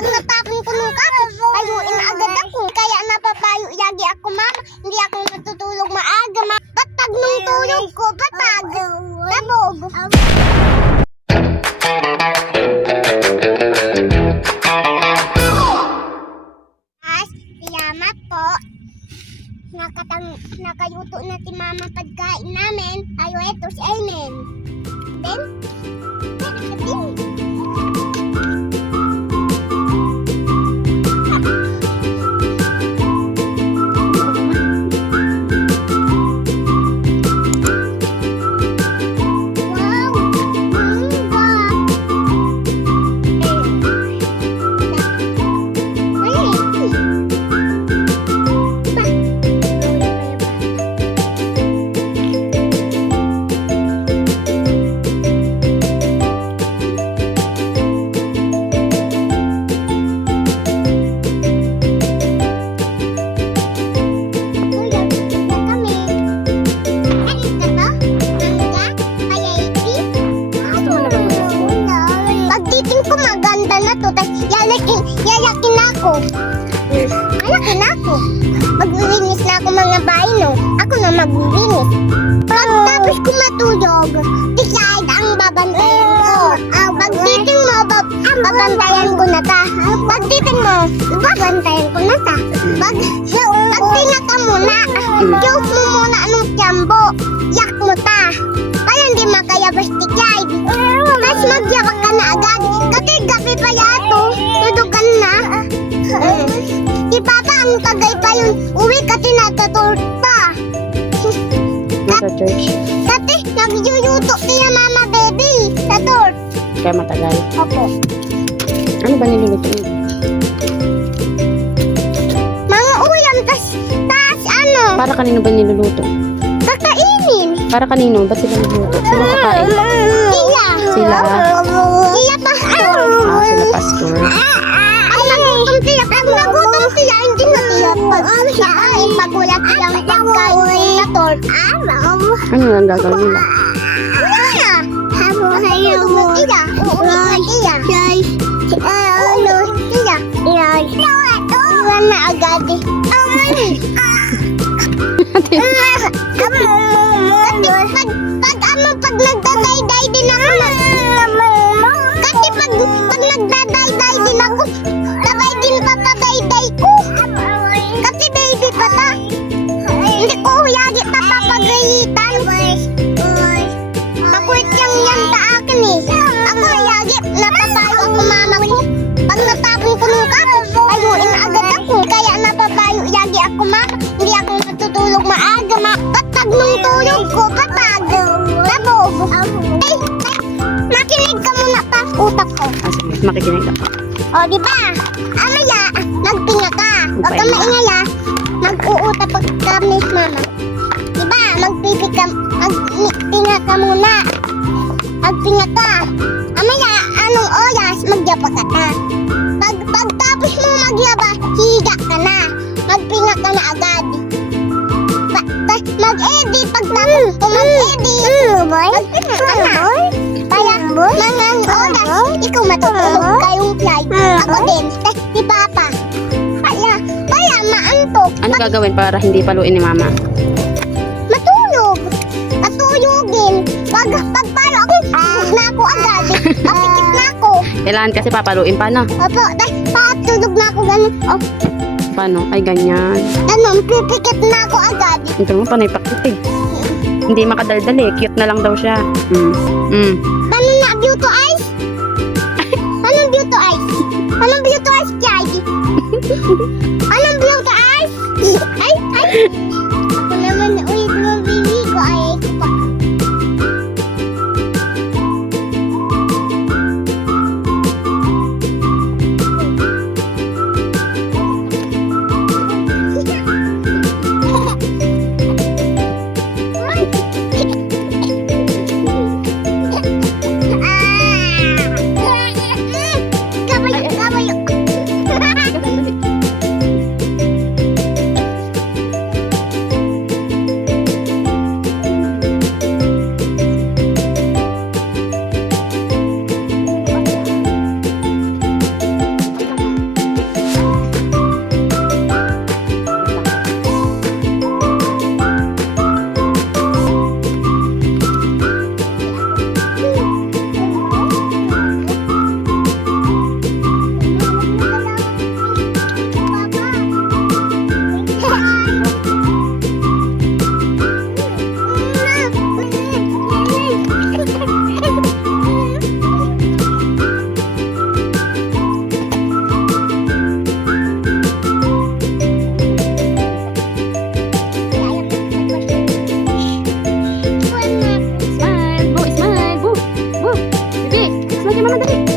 Pag natapon ko ng kape, payuin agad ako. Kaya napapayo yagi ako, mama. Hindi ako natutulog maaga, mama. Patag nung tulog ko, patag. Tabog. Salamat po. Nakayuto na si mama pagkain namin. Ayo, ito si Amen. Then, yayakin ako. Yayakin ako. Maglilinis na ako mga bahay, no? Ako na maglilinis. Pagtapos ko matulog, decide ang babantayan ko. Pagdating mo, babantayan ko na ta. Pagdating mo, babantayan ko na ta. Pagtinga ka muna, joke mo muna anong tiyambo. Yak mo ta. Kaya hindi makayabas tikay. Tapos magyabak ka na agad. Kasi gabi pa yato. Tudugan na. Si Papa ang tagay pa yun. Uwi kasi natatorta. Nasa church. Kasi nagyuyuto siya mama baby. Sa tort. Kaya matagal. Opo. Ano ba niluluto mo? Mga ulam. Tas ano? Para kanino ba niluluto? Kakainin. Para kanino? Ba't sila niluluto? Sino kakain? Sila. Sila? Sila pastor. Sila pastor. Ang nagutom sila. Pag nagutom sila, hindi na sila pagkain. Magulat silang pagkain sa tort. Ano ang gagawin nila? Wala na. Tutulog na sila. Uuwi na sila. Uuwi sila. Iwan na agad. Pag nagdadayday din ako. Kasi pag nagdadayday din ako, sabay din papadayday ko. Kasi baby pa ta. Hindi ko yagi pa papagalitan. Makulit yang yan ta akin eh. Ako yagi, napapayo ako mama ko. Pag natapon ko ng kape, payuin agad ako. Kaya napapayo yagi ako mama. Hindi ako natutulog maaga. Patag nung tulog ko, patag. Tabog. Makinig ka muna pa utak ko. Sige, makikinig ka. O, di ba? Amaya, magpinga ka. Huwag ka maingaya. Mag-uuta pag kami, mama. Di ba? Magpinga ka muna. Magpinga ka. Amaya, anong oras, magyaba ka na. Pagtapos mo magyaba, higa ka na. Magpinga ka na agad. Mag-edit, pagtapos mo mag-edit. Magpinga ka na. Kaya, mga oras, ikaw matutulog kayong flight. Ako din, si Papa. Kaya maantok. Ano gagawin para hindi paluin ni mama? Matulog. Matulogin. Pag palo ako, na ako agad. Papikit na ako. Kailangan kasi papaluin pa, no? Opo, patulog na ako ganun. Oh, Paano? Ay, ganyan. ganun, pipikit na ako agad. Ito mo, panay pakit eh. Hindi makadaldal eh. Cute na lang daw siya. Paano na beauty eyes? Anong beauty eyes? Anong beauty eyes, Jai? Anong beauty eyes? Ay! Ako naman, uy, baby ko, ay, ko pa. Kay mama, dali.